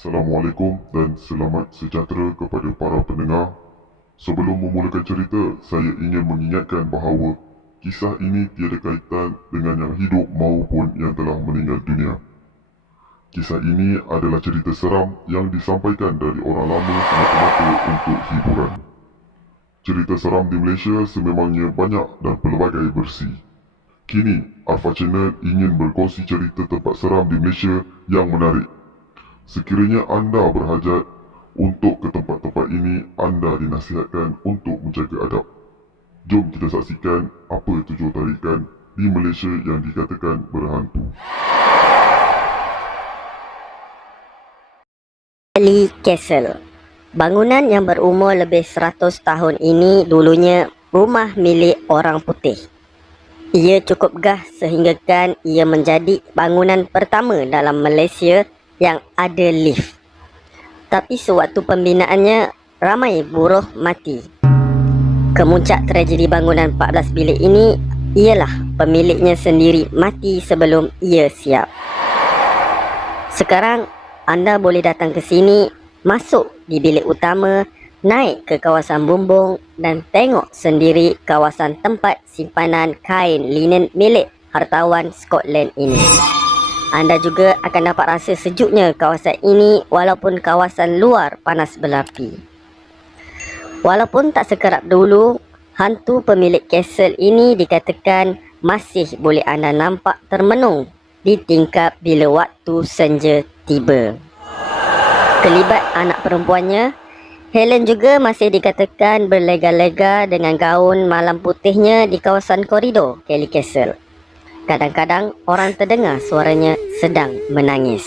Assalamualaikum dan selamat sejahtera kepada para pendengar. Sebelum memulakan cerita, saya ingin mengingatkan bahawa kisah ini tiada kaitan dengan yang hidup maupun yang telah meninggal dunia. Kisah ini adalah cerita seram yang disampaikan dari orang lama semata-mata untuk hiburan. Cerita seram di Malaysia sememangnya banyak dan pelbagai versi. Kini, Alpha Channel ingin berkongsi cerita tempat seram di Malaysia yang menarik. Sekiranya anda berhajat untuk ke tempat-tempat ini, anda dinasihatkan untuk menjaga adab. Jom kita saksikan apa tujuh tarikan di Malaysia yang dikatakan berhantu. Lee Castle. Bangunan yang berumur lebih 100 tahun ini dulunya rumah milik orang putih. Ia cukup gah sehinggakan ia menjadi bangunan pertama dalam Malaysia yang ada lift. Tapi sewaktu pembinaannya, ramai buruh mati. Kemuncak tragedi bangunan 14 bilik ini ialah pemiliknya sendiri mati sebelum ia siap. Sekarang anda boleh datang ke sini, masuk di bilik utama, naik ke kawasan bumbung dan tengok sendiri kawasan tempat simpanan kain linen milik hartawan Scotland ini. Anda juga akan dapat rasa sejuknya kawasan ini walaupun kawasan luar panas berapi. Walaupun tak sekerap dulu, hantu pemilik kastel ini dikatakan masih boleh anda nampak termenung di tingkap bila waktu senja tiba. Kelibat anak perempuannya, Helen juga masih dikatakan berlega-lega dengan gaun malam putihnya di kawasan koridor Kelly Castle. Kadang-kadang orang terdengar suaranya sedang menangis.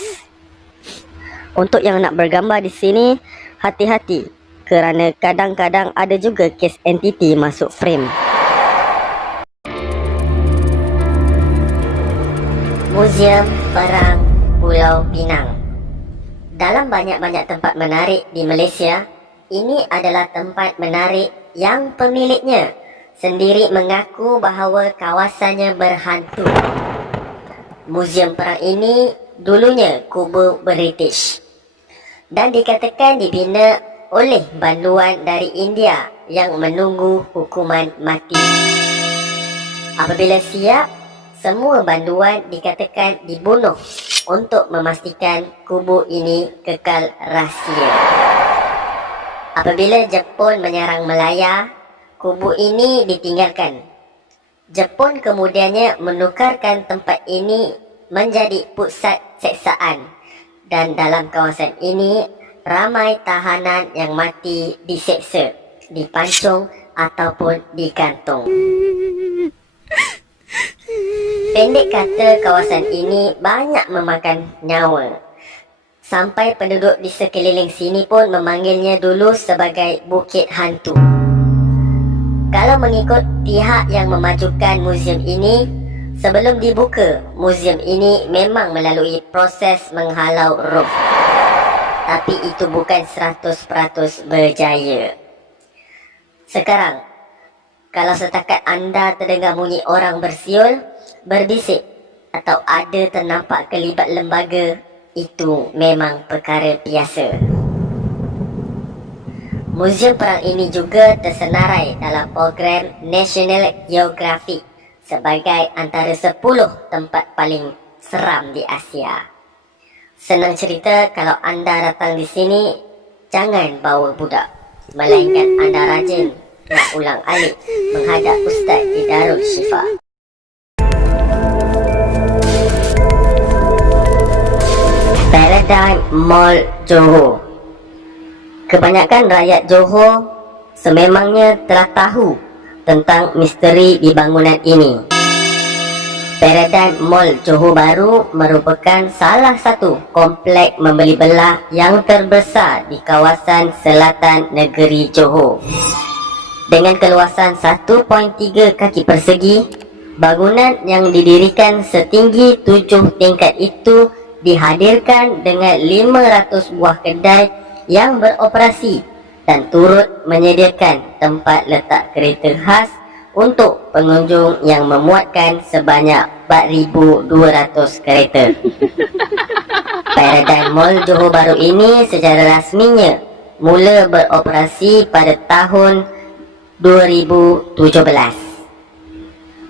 Untuk yang nak bergambar di sini, hati-hati kerana kadang-kadang ada juga kes entiti masuk frame. Muzium Perang Pulau Pinang. Dalam banyak-banyak tempat menarik di Malaysia, ini adalah tempat menarik yang pemiliknya sendiri mengaku bahawa kawasannya berhantu. Muzium perang ini dulunya kubu British dan dikatakan dibina oleh banduan dari India yang menunggu hukuman mati. Apabila siap, semua banduan dikatakan dibunuh untuk memastikan kubu ini kekal rahsia. Apabila Jepun menyerang Melaya, kubu ini ditinggalkan. Jepun kemudiannya menukarkan tempat ini menjadi pusat seksaan dan dalam kawasan ini ramai tahanan yang mati diseksa, dipancung ataupun digantung. Pendek kata, kawasan ini banyak memakan nyawa. Sampai penduduk di sekeliling sini pun memanggilnya dulu sebagai Bukit Hantu. Kalau mengikut pihak yang memajukan muzium ini, sebelum dibuka, muzium ini memang melalui proses menghalau roh. Tapi itu bukan 100% berjaya. Sekarang, kalau setakat anda terdengar bunyi orang bersiul, berbisik atau ada ternampak kelibat lembaga, itu memang perkara biasa. Muzium perang ini juga tersenarai dalam program National Geographic sebagai antara 10 tempat paling seram di Asia. Senang cerita, kalau anda datang di sini, jangan bawa budak, melainkan anda rajin nak ulang-alik menghadap Ustaz di Darul Syifa. Paradigm Mall Johor. Kebanyakan rakyat Johor sememangnya telah tahu tentang misteri di bangunan ini. Paradigm Mall Johor Bahru merupakan salah satu komplek membeli belah yang terbesar di kawasan selatan negeri Johor. Dengan keluasan 1.3 kaki persegi, bangunan yang didirikan setinggi 7 tingkat itu dihadirkan dengan 500 buah kedai yang beroperasi dan turut menyediakan tempat letak kereta khas untuk pengunjung yang memuatkan sebanyak 4,200 kereta. Paradigm Mall Johor Bahru ini secara rasminya mula beroperasi pada tahun 2017.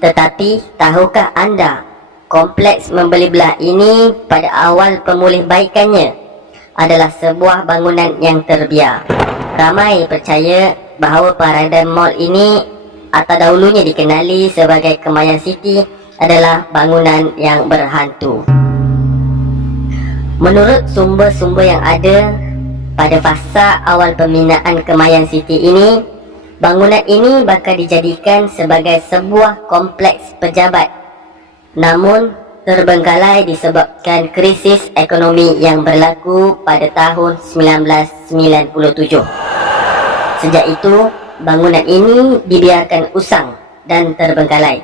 Tetapi tahukah anda, kompleks membeli belah ini pada awal pemulihbaikannya adalah sebuah bangunan yang terbiar. Ramai percaya bahawa Paradigm Mall ini atau dahulunya dikenali sebagai Kemayan City adalah bangunan yang berhantu. Menurut sumber-sumber yang ada, pada fasa awal pembinaan Kemayan City ini, bangunan ini bakal dijadikan sebagai sebuah kompleks pejabat. Namun, terbengkalai disebabkan krisis ekonomi yang berlaku pada tahun 1997. Sejak itu, bangunan ini dibiarkan usang dan terbengkalai.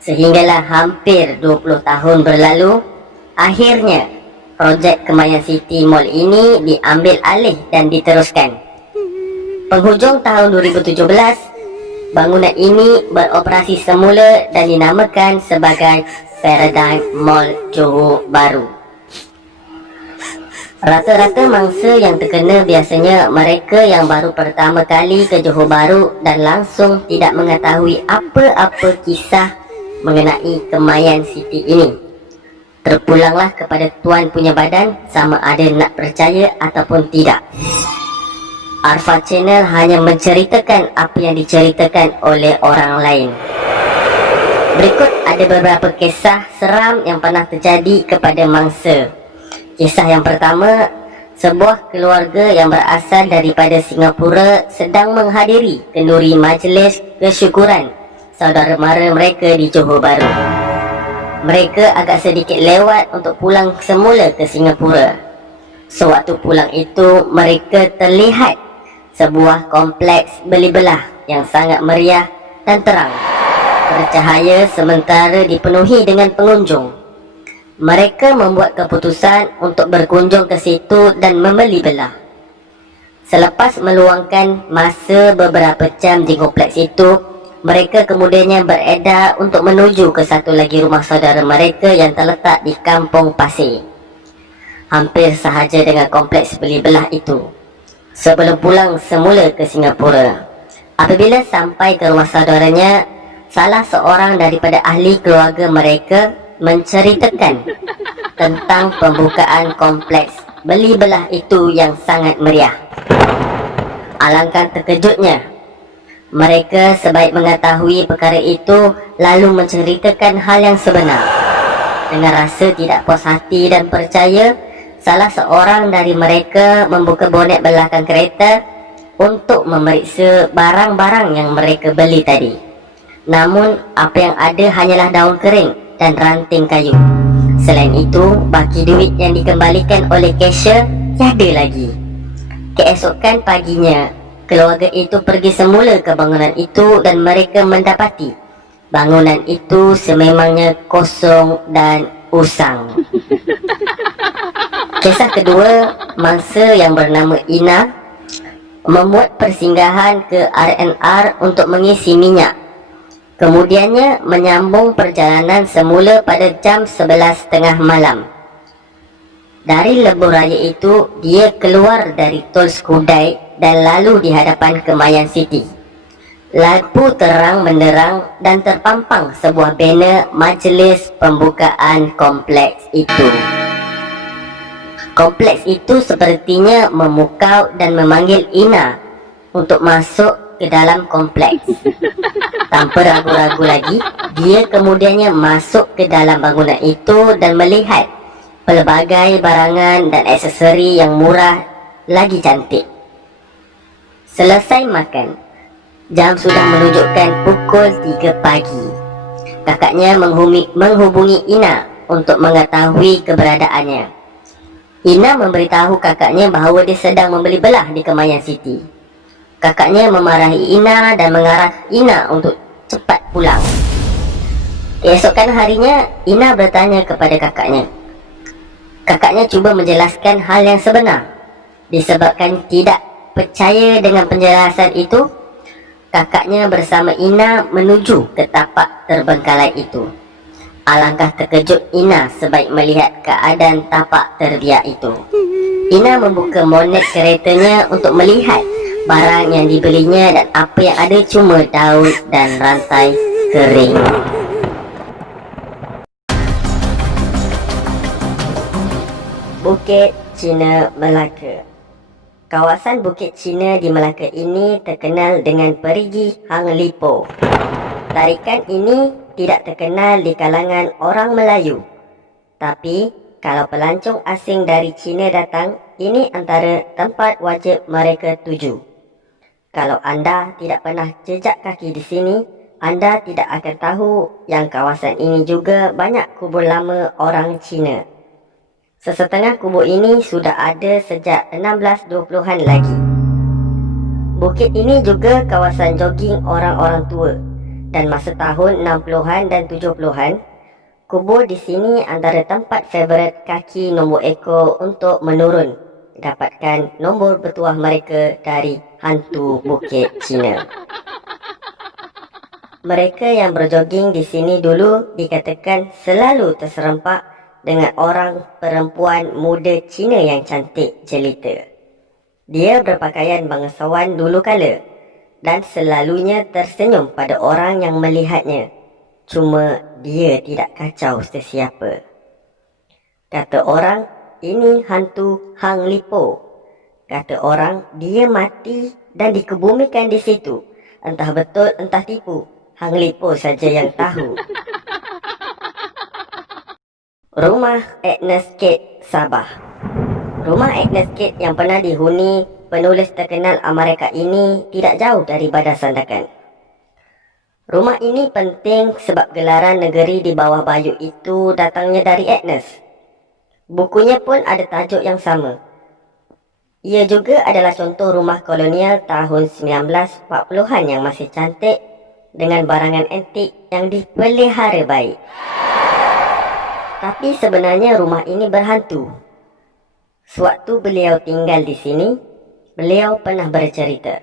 Sehinggalah hampir 20 tahun berlalu, akhirnya projek Kemayan City Mall ini diambil alih dan diteruskan. Penghujung tahun 2017, bangunan ini beroperasi semula dan dinamakan sebagai Paradigm Mall Johor Bahru. Rata-rata mangsa yang terkena biasanya mereka yang baru pertama kali ke Johor Bahru dan langsung tidak mengetahui apa-apa kisah mengenai Kemayan City ini. Terpulanglah kepada tuan punya badan sama ada nak percaya ataupun tidak. Arfa Channel hanya menceritakan apa yang diceritakan oleh orang lain. Berikut ada beberapa kisah seram yang pernah terjadi kepada mangsa. Kisah yang pertama, sebuah keluarga yang berasal daripada Singapura sedang menghadiri kenduri majlis kesyukuran saudara mara mereka di Johor Bahru. Mereka agak sedikit lewat untuk pulang semula ke Singapura. Sewaktu pulang itu, mereka terlihat sebuah kompleks beli belah yang sangat meriah dan terang, bercahaya sementara dipenuhi dengan pengunjung. Mereka membuat keputusan untuk berkunjung ke situ dan membeli belah. Selepas meluangkan masa beberapa jam di kompleks itu, mereka kemudiannya beredar untuk menuju ke satu lagi rumah saudara mereka yang terletak di Kampung Pasir, hampir sahaja dengan kompleks beli belah itu, sebelum pulang semula ke Singapura. Apabila sampai ke rumah saudaranya, salah seorang daripada ahli keluarga mereka menceritakan tentang pembukaan kompleks beli belah itu yang sangat meriah. Alangkah terkejutnya, mereka sebaik mengetahui perkara itu lalu menceritakan hal yang sebenar. Dengan rasa tidak puas hati dan percaya, salah seorang dari mereka membuka bonet belakang kereta untuk memeriksa barang-barang yang mereka beli tadi. Namun, apa yang ada hanyalah daun kering dan ranting kayu. Selain itu, baki duit yang dikembalikan oleh cashier tiada lagi. Keesokan paginya, keluarga itu pergi semula ke bangunan itu dan mereka mendapati bangunan itu sememangnya kosong dan usang. Kisah kedua, mangsa yang bernama Ina membuat persinggahan ke R&R untuk mengisi minyak. Kemudiannya menyambung perjalanan semula pada jam 11.30 malam. Dari lebuh raya itu, dia keluar dari Tol Skudai dan lalu di hadapan Kemayan City. Lampu terang menderang dan terpampang sebuah banner majlis pembukaan kompleks itu. Kompleks itu sepertinya memukau dan memanggil Ina untuk masuk ke dalam kompleks. Tanpa ragu-ragu lagi, dia kemudiannya masuk ke dalam bangunan itu dan melihat pelbagai barangan dan aksesori yang murah lagi cantik. Selesai makan, jam sudah menunjukkan pukul 3 pagi. Kakaknya menghubungi Ina untuk mengetahui keberadaannya. Ina memberitahu kakaknya bahawa dia sedang membeli belah di Kemayan City. Kakaknya memarahi Ina dan mengarah Ina untuk cepat pulang. Keesokan harinya, Ina bertanya kepada kakaknya. Kakaknya cuba menjelaskan hal yang sebenar. Disebabkan tidak percaya dengan penjelasan itu, Kakaknya bersama Ina menuju ke tapak terbengkalai itu. Alangkah terkejut Ina sebaik melihat keadaan tapak terbiak itu. Ina membuka bonet keretanya untuk melihat barang yang dibelinya, dan apa yang ada cuma daun dan rantai kering. Bukit Cina Melaka. Kawasan Bukit Cina di Melaka ini terkenal dengan perigi Hang Lipo. Tarikan ini tidak terkenal di kalangan orang Melayu. Tapi kalau pelancong asing dari China datang, ini antara tempat wajib mereka tuju. Kalau anda tidak pernah jejak kaki di sini, anda tidak akan tahu yang kawasan ini juga banyak kubur lama orang Cina. Sesetengah kubur ini sudah ada sejak 1620-an lagi. Bukit ini juga kawasan jogging orang-orang tua, dan masa tahun 60-an dan 70-an, kubur di sini antara tempat favorit kaki nombor ekor untuk menurun, dapatkan nombor bertuah mereka dari hantu Bukit Cina. Mereka yang berjoging di sini dulu dikatakan selalu terserempak dengan orang perempuan muda Cina yang cantik jelita. Dia berpakaian bangsawan dulu kala dan selalunya tersenyum pada orang yang melihatnya. Cuma dia tidak kacau sesiapa. Kata orang, ini hantu Hang Lipo. Kata orang, dia mati dan dikebumikan di situ. Entah betul, entah tipu. Hang Lipo saja yang tahu. Rumah Agnes Kate, Sabah. Rumah Agnes Kate yang pernah dihuni penulis terkenal Amerika ini tidak jauh dari Badar Sandakan. Rumah ini penting sebab gelaran negeri di bawah bayu itu datangnya dari Agnes. Bukunya pun ada tajuk yang sama. Ia juga adalah contoh rumah kolonial tahun 1940-an yang masih cantik dengan barangan antik yang dipelihara baik. Tapi sebenarnya rumah ini berhantu. Sewaktu beliau tinggal di sini, beliau pernah bercerita.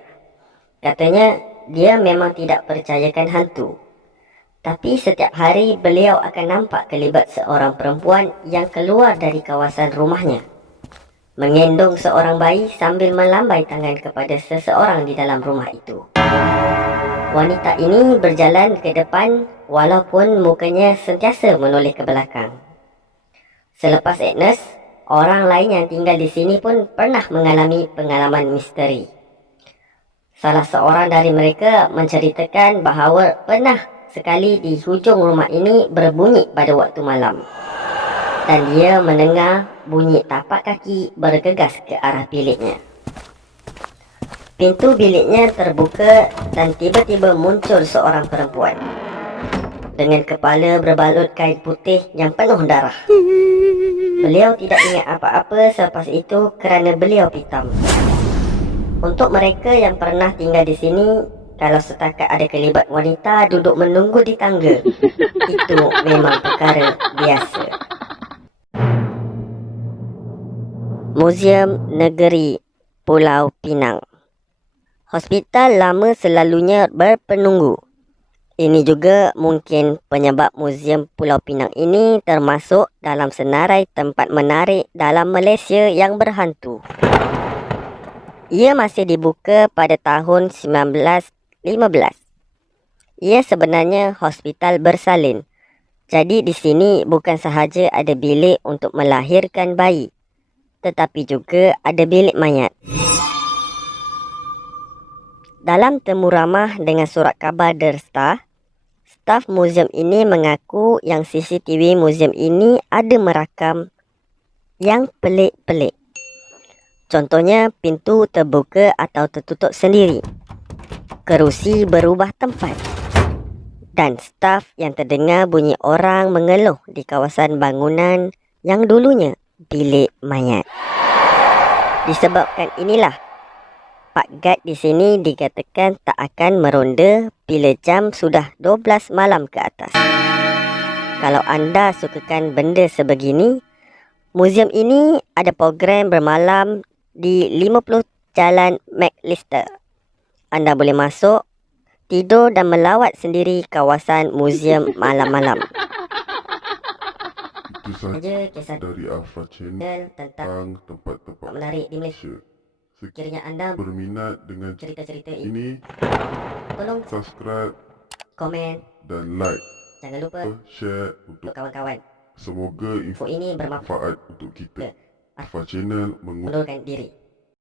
Katanya, dia memang tidak percayakan hantu. Tapi setiap hari beliau akan nampak kelibat seorang perempuan yang keluar dari kawasan rumahnya, menggendong seorang bayi sambil melambai tangan kepada seseorang di dalam rumah itu. Wanita ini berjalan ke depan walaupun mukanya sentiasa menoleh ke belakang. Selepas Agnes, orang lain yang tinggal di sini pun pernah mengalami pengalaman misteri. Salah seorang dari mereka menceritakan bahawa pernah sekali di hujung rumah ini berbunyi pada waktu malam. Dan dia mendengar bunyi tapak kaki bergegas ke arah biliknya. Pintu biliknya terbuka dan tiba-tiba muncul seorang perempuan dengan kepala berbalut kain putih yang penuh darah. Beliau tidak ingat apa-apa selepas itu kerana beliau pitam. Untuk mereka yang pernah tinggal di sini, kalau setakat ada kelibat wanita duduk menunggu di tangga, itu memang perkara biasa. Muzium Negeri Pulau Pinang. Hospital lama selalunya berpenunggu. Ini juga mungkin penyebab Muzium Pulau Pinang ini termasuk dalam senarai tempat menarik dalam Malaysia yang berhantu. Ia masih dibuka pada tahun 1915. Ia sebenarnya hospital bersalin. Jadi di sini bukan sahaja ada bilik untuk melahirkan bayi, tetapi juga ada bilik mayat. Dalam temu ramah dengan surat khabar The Star, staf muzium ini mengaku yang CCTV muzium ini ada merakam yang pelik-pelik. Contohnya, pintu terbuka atau tertutup sendiri, kerusi berubah tempat, dan staf yang terdengar bunyi orang mengeluh di kawasan bangunan yang dulunya bilik mayat. Disebabkan inilah, Pak Gad di sini dikatakan tak akan meronda bila jam sudah 12 malam ke atas. Kalau anda sukakan benda sebegini, muzium ini ada program bermalam di 50 Jalan McLister. Anda boleh masuk tidur dan melawat sendiri kawasan muzium malam-malam. Itu sahaja Saja kisah dari Afra Channel tentang tentang tempat-tempat menarik di Malaysia. Malaysia. Sekiranya anda Berminat dengan cerita-cerita ini, ini, tolong subscribe komen, dan like, jangan lupa share untuk untuk kawan-kawan. semoga Info ini bermanfaat manfaat untuk kita. Afra Channel mengucapkan mengundurkan diri.